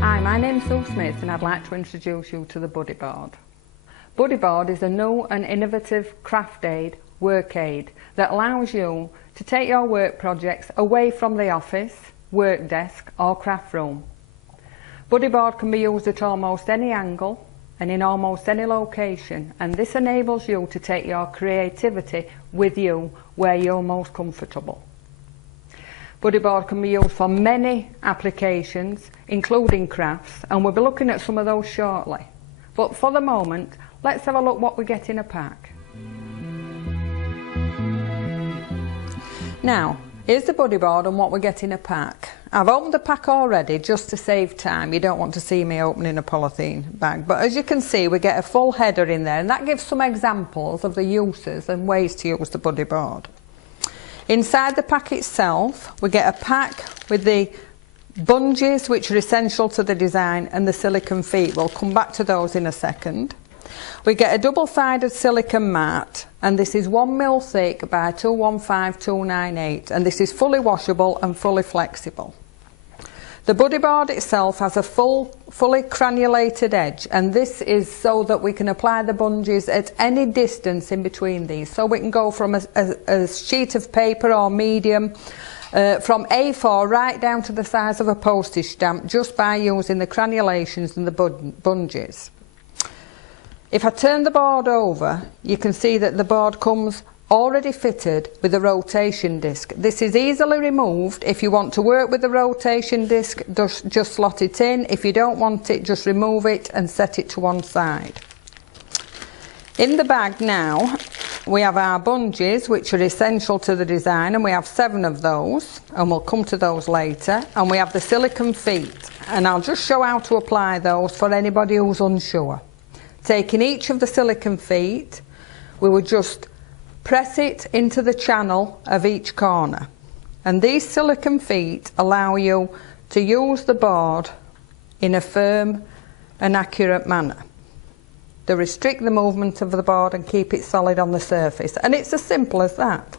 Hi, my name's Sue Smith and I'd like to introduce you to the Buddyboard. Buddyboard is a new and innovative craft aid, work aid, that allows you to take your work projects away from the office, work desk or craft room. Buddyboard can be used at almost any angle and in almost any location, and this enables you to take your creativity with you where you're most comfortable. Buddyboard can be used for many applications, including crafts, and we'll be looking at some of those shortly. But for the moment, let's have a look what we get in a pack. Now, here's the Buddyboard and what we get in a pack. I've opened the pack already just to save time. You don't want to see me opening a polythene bag. But as you can see, we get a full header in there, and that gives some examples of the uses and ways to use the Buddyboard. Inside the pack itself, we get a pack with the bungees, which are essential to the design, and the silicone feet. We'll come back to those in a second. We get a double-sided silicone mat, and this is 1mm thick by 215-298, and this is fully washable and fully flexible. The Buddyboard itself has a fully cranulated edge, and this is so that we can apply the bungees at any distance in between these. So we can go from a sheet of paper or medium, from A4 right down to the size of a postage stamp, just by using the cranulations and the bungees. If I turn the board over, you can see that the board comes already fitted with a rotation disc. This is easily removed. If you want to work with the rotation disc, just slot it in. If you don't want it, just remove it and set it to one side. In the bag now, we have our bungees, which are essential to the design, and we have 7 of those, and we'll come to those later. And we have the silicone feet, and I'll just show how to apply those for anybody who's unsure. Taking each of the silicone feet, we would just press it into the channel of each corner, and these silicone feet allow you to use the board in a firm and accurate manner. They restrict the movement of the board and keep it solid on the surface, and it's as simple as that.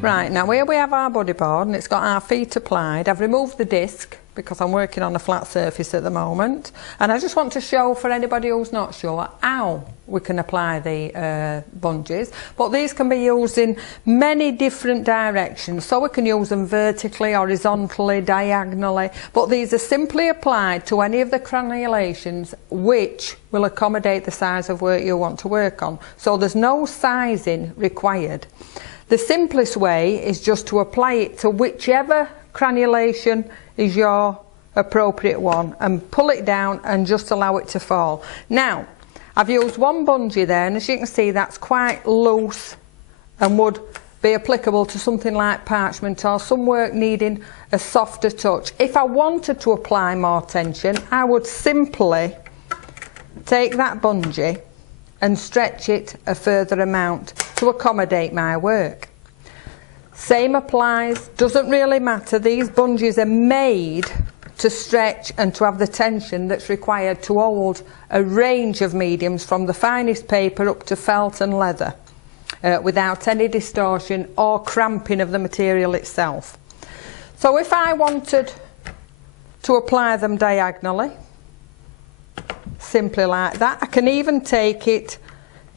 Right, now here we have our Buddyboard, and it's got our feet applied. I've removed the disc because I'm working on a flat surface at the moment, and I just want to show for anybody who's not sure how we can apply the bungees. But these can be used in many different directions, so we can use them vertically, horizontally, diagonally, but these are simply applied to any of the cranulations which will accommodate the size of work you want to work on, so there's no sizing required. The simplest way is just to apply it to whichever cranulation is your appropriate one, and pull it down and just allow it to fall. Now, I've used one bungee there, and as you can see, that's quite loose and would be applicable to something like parchment or some work needing a softer touch. If I wanted to apply more tension, I would simply take that bungee and stretch it a further amount to accommodate my work. Same applies, doesn't really matter. These bungees are made to stretch and to have the tension that's required to hold a range of mediums from the finest paper up to felt and leather, without any distortion or cramping of the material itself. So if I wanted to apply them diagonally, simply like that, I can even take it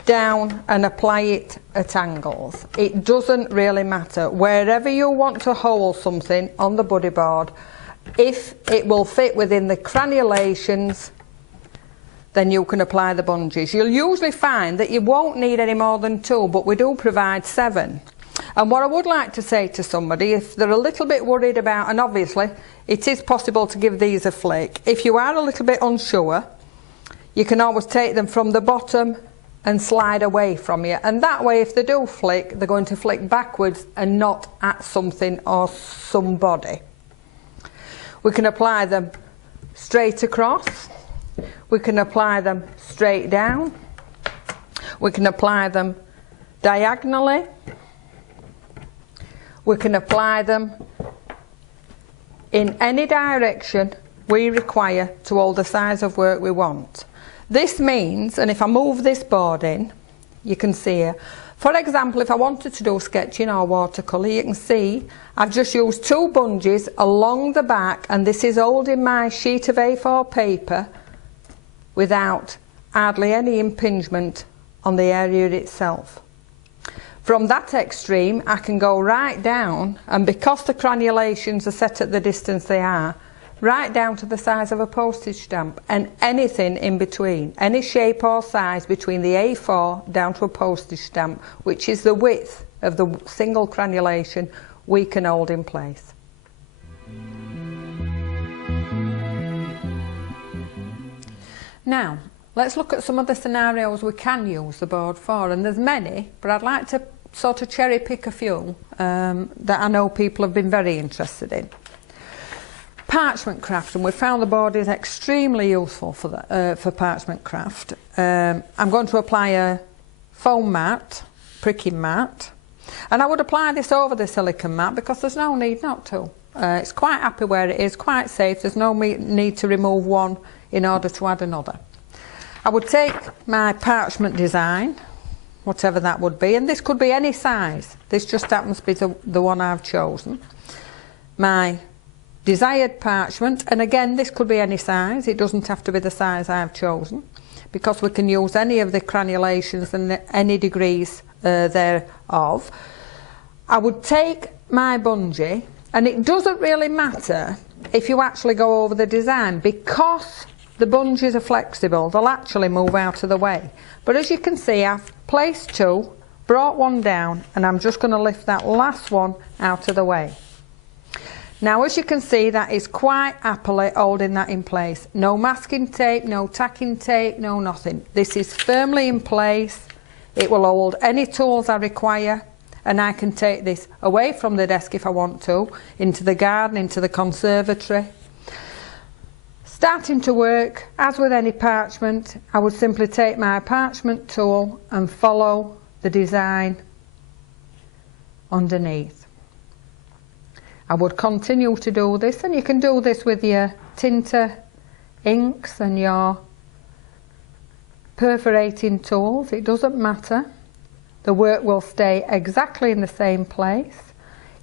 down and apply it at angles. It doesn't really matter. Wherever you want to hold something on the Buddyboard, if it will fit within the cranulations, then you can apply the bungees. You'll usually find that you won't need any more than 2, but we do provide 7. And what I would like to say to somebody, if they're a little bit worried about, and obviously it is possible to give these a flick, if you are a little bit unsure, you can always take them from the bottom and slide away from you, and that way if they do flick, they're going to flick backwards and not at something or somebody. We can apply them straight across, we can apply them straight down, we can apply them diagonally, we can apply them in any direction we require to hold the size of work we want. This means, and if I move this board in, you can see here, for example, if I wanted to do sketching or watercolour, you can see I've just used 2 bungees along the back, and this is holding my sheet of A4 paper without hardly any impingement on the area itself. From that extreme, I can go right down, and because the crenulations are set at the distance they are, right down to the size of a postage stamp, and anything in between, any shape or size between the A4 down to a postage stamp, which is the width of the single crenulation, we can hold in place. Now, let's look at some of the scenarios we can use the board for, and there's many, but I'd like to sort of cherry pick a few that I know people have been very interested in. Parchment craft, and we found the board is extremely useful for parchment craft. I'm going to apply a foam mat, pricking mat, and I would apply this over the silicone mat because there's no need not to. It's quite happy where it is, quite safe, there's no need to remove one in order to add another. I would take my parchment design, whatever that would be, and this could be any size, this just happens to be the one I've chosen. My desired parchment, and again this could be any size, it doesn't have to be the size I've chosen, because we can use any of the crenulations and any degrees thereof. I would take my bungee, and it doesn't really matter if you actually go over the design, because the bungees are flexible, they'll actually move out of the way. But as you can see, I've placed 2, brought one down, and I'm just going to lift that last one out of the way. Now, as you can see, that is quite happily holding that in place. No masking tape, no tacking tape, no nothing. This is firmly in place. It will hold any tools I require, and I can take this away from the desk if I want to, into the garden, into the conservatory. Starting to work, as with any parchment, I would simply take my parchment tool and follow the design underneath. I would continue to do this, and you can do this with your tinter inks and your perforating tools, it doesn't matter. The work will stay exactly in the same place,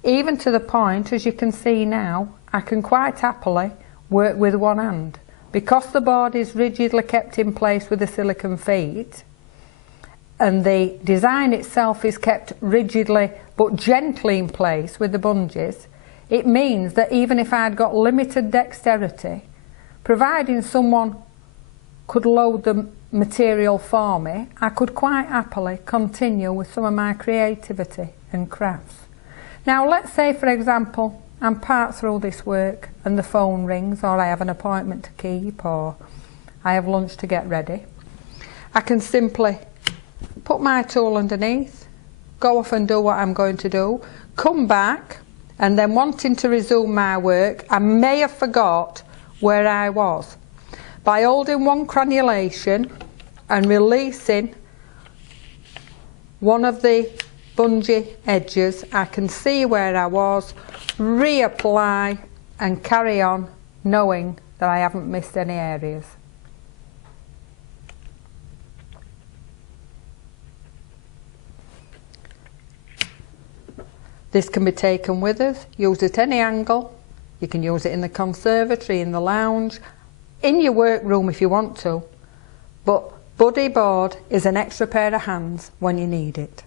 even to the point, as you can see now, I can quite happily work with one hand. Because the board is rigidly kept in place with the silicone feet, and the design itself is kept rigidly but gently in place with the bungees, it means that even if I'd got limited dexterity, providing someone could load the material for me, I could quite happily continue with some of my creativity and crafts. Now let's say, for example, I'm part through this work and the phone rings, or I have an appointment to keep, or I have lunch to get ready. I can simply put my tool underneath, go off and do what I'm going to do, come back, and then wanting to resume my work, I may have forgot where I was. By holding one crenulation and releasing one of the bungee edges, I can see where I was, reapply and carry on, knowing that I haven't missed any areas. This can be taken with us, used at any angle. You can use it in the conservatory, in the lounge, in your workroom if you want to. But Buddyboard is an extra pair of hands when you need it.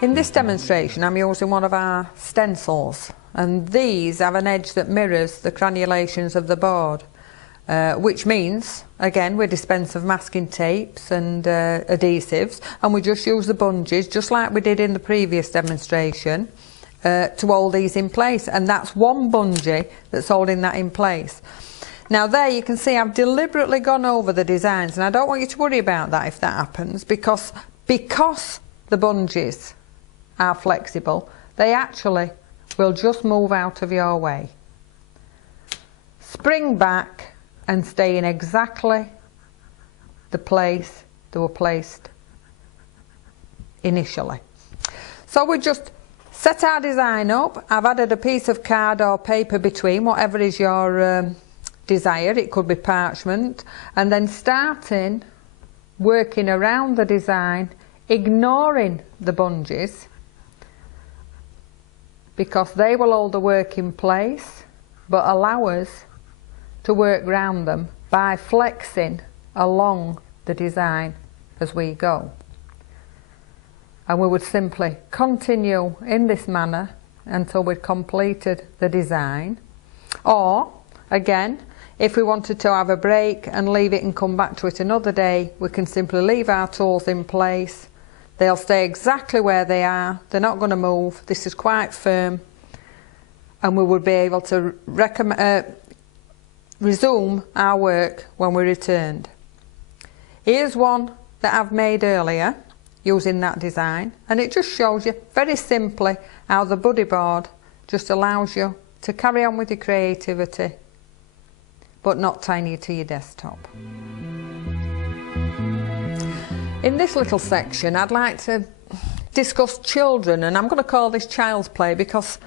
In this demonstration I'm using one of our stencils, and these have an edge that mirrors the crenulations of the board, which means, again, we dispense of masking tapes and adhesives, and we just use the bungees, just like we did in the previous demonstration, to hold these in place, and that's one bungee that's holding that in place. Now there you can see I've deliberately gone over the designs, and I don't want you to worry about that if that happens, because the bungees are flexible, they actually will just move out of your way. Spring back and stay in exactly the place they were placed initially. So we just set our design up. I've added a piece of card or paper between, whatever is your desire. It could be parchment, and then starting working around the design, ignoring the bungees, because they will hold the work in place, but allow us to work around them by flexing along the design as we go. And we would simply continue in this manner until we've completed the design. Or, again, if we wanted to have a break and leave it and come back to it another day, we can simply leave our tools in place. They'll stay exactly where they are. They're not going to move. This is quite firm. And we would be able to resume our work when we returned. Here's one that I've made earlier using that design, and it just shows you very simply how the Buddyboard just allows you to carry on with your creativity but not tying you to your desktop. In this little section I'd like to discuss children, and I'm going to call this child's play because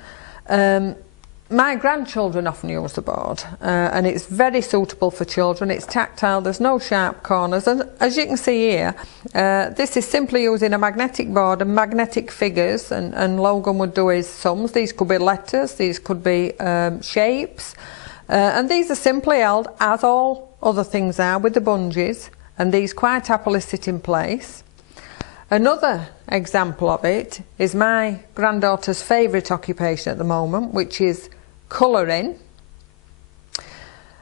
my grandchildren often use the board, and it's very suitable for children. It's tactile, there's no sharp corners, and as you can see here, this is simply using a magnetic board and magnetic figures, and Logan would do his sums. These could be letters, these could be shapes, and these are simply held, as all other things are, with the bungees, and these quite happily sit in place. Another example of it is my granddaughter's favourite occupation at the moment, which is colouring.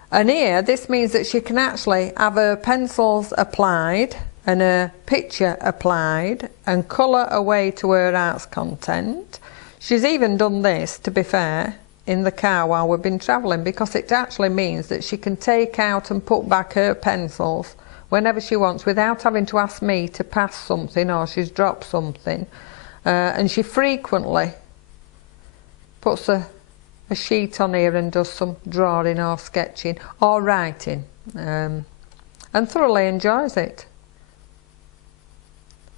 And here this means that she can actually have her pencils applied and her picture applied and colour away to her art's content. She's even done this, to be fair, in the car while we've been travelling, because it actually means that she can take out and put back her pencils whenever she wants without having to ask me to pass something or she's dropped something. And she frequently puts a sheet on here and does some drawing or sketching or writing, and thoroughly enjoys it.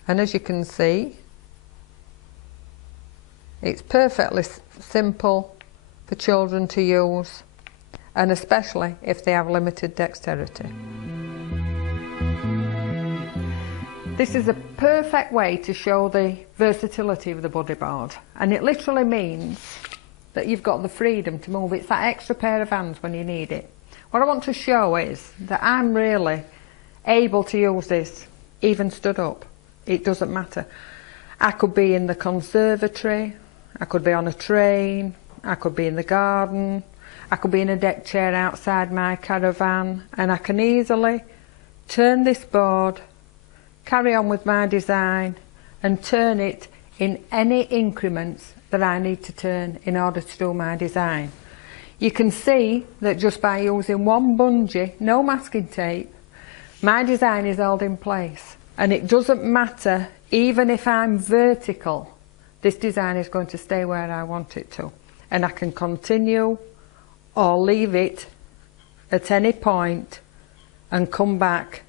And as you can see, it's perfectly simple for children to use, and especially if they have limited dexterity. This is a perfect way to show the versatility of the Buddyboard, and it literally means that you've got the freedom to move. It's that extra pair of hands when you need it. What I want to show is that I'm really able to use this even stood up. It doesn't matter. I could be in the conservatory, I could be on a train, I could be in the garden, I could be in a deck chair outside my caravan, and I can easily turn this board, carry on with my design, and turn it in any increments that I need to turn in order to do my design. You can see that just by using one bungee, no masking tape, my design is held in place. And it doesn't matter, even if I'm vertical, this design is going to stay where I want it to. And I can continue or leave it at any point and come back,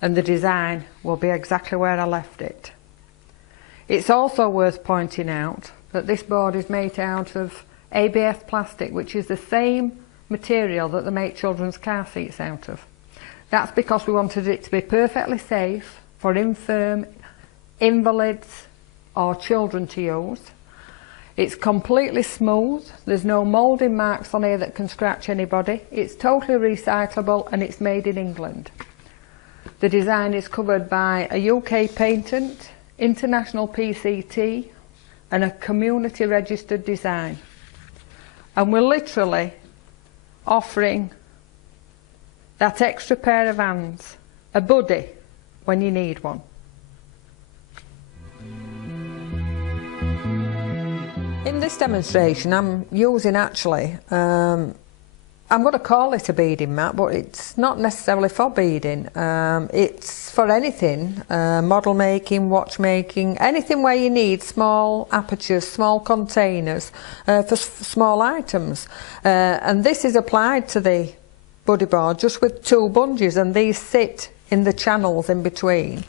and the design will be exactly where I left it. It's also worth pointing out that this board is made out of ABS plastic, which is the same material that they make children's car seats out of. That's because we wanted it to be perfectly safe for infirm, invalids or children to use. It's completely smooth, there's no moulding marks on here that can scratch anybody. It's totally recyclable, and it's made in England. The design is covered by a UK patent, international PCT, and a community registered design. And we're literally offering that extra pair of hands, a buddy, when you need one. In this demonstration I'm using actually, I'm going to call it a beading mat, but it's not necessarily for beading. It's for anything, model making, watchmaking, anything where you need small apertures, small containers for small items. And this is applied to the Buddyboard just with two bungees, and these sit in the channels in between.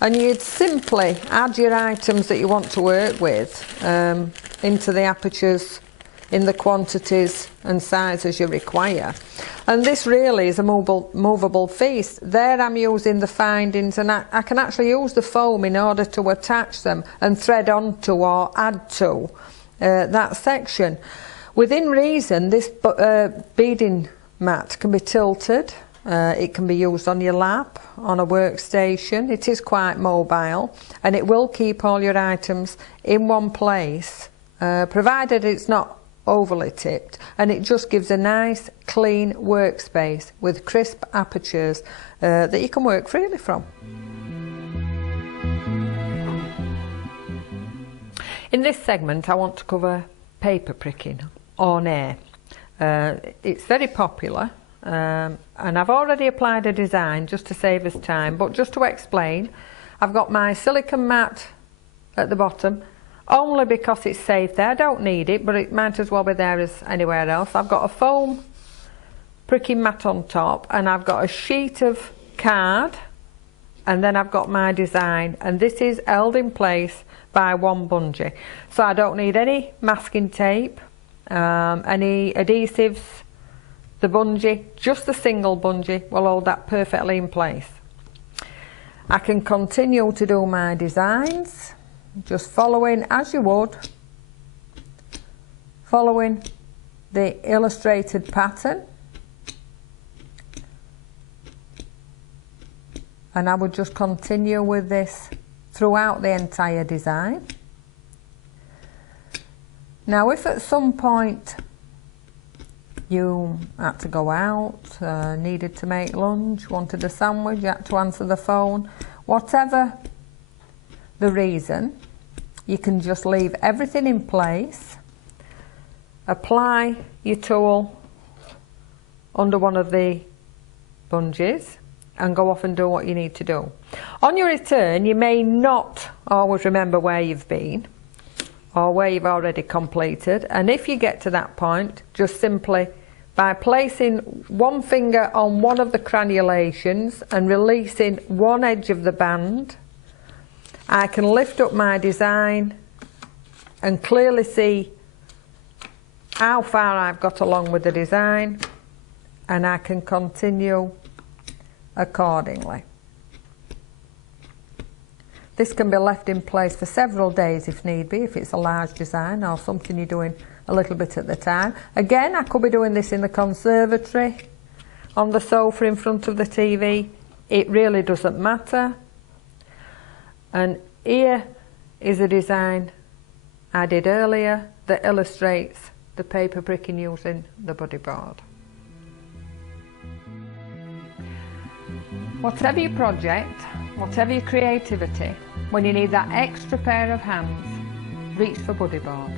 And you'd simply add your items that you want to work with into the apertures in the quantities and sizes you require. And this really is a movable piece. There I'm using the findings, and I can actually use the foam in order to attach them and thread onto or add to that section. Within reason, this beading mat can be tilted. It can be used on your lap, on a workstation. It is quite mobile, and it will keep all your items in one place, provided it's not overly tipped, and it just gives a nice clean workspace with crisp apertures that you can work freely from. In this segment I want to cover paper pricking on air. It's very popular, and I've already applied a design just to save us time, but just to explain, I've got my silicone mat at the bottom only because it's safe there. I don't need it, but it might as well be there as anywhere else. I've got a foam pricking mat on top, and I've got a sheet of card, and then I've got my design, and this is held in place by one bungee. So I don't need any masking tape, any adhesives. The bungee, just a single bungee, will hold that perfectly in place. I can continue to do my designs, just following, as you would, following the illustrated pattern. And I would just continue with this throughout the entire design. Now, if at some point you had to go out, needed to make lunch, wanted a sandwich, you had to answer the phone, whatever the reason, you can just leave everything in place, apply your tool under one of the bungees, and go off and do what you need to do. On your return, you may not always remember where you've been or where you've already completed, and if you get to that point, just simply by placing one finger on one of the crenulations and releasing one edge of the band, I can lift up my design and clearly see how far I've got along with the design, and I can continue accordingly. This can be left in place for several days if need be, if it's a large design or something you're doing a little bit at the time. Again, I could be doing this in the conservatory, on the sofa in front of the TV. It really doesn't matter. And here is a design I did earlier that illustrates the paper pricking using the Buddyboard. Whatever your project, whatever your creativity, when you need that extra pair of hands, reach for Buddyboard.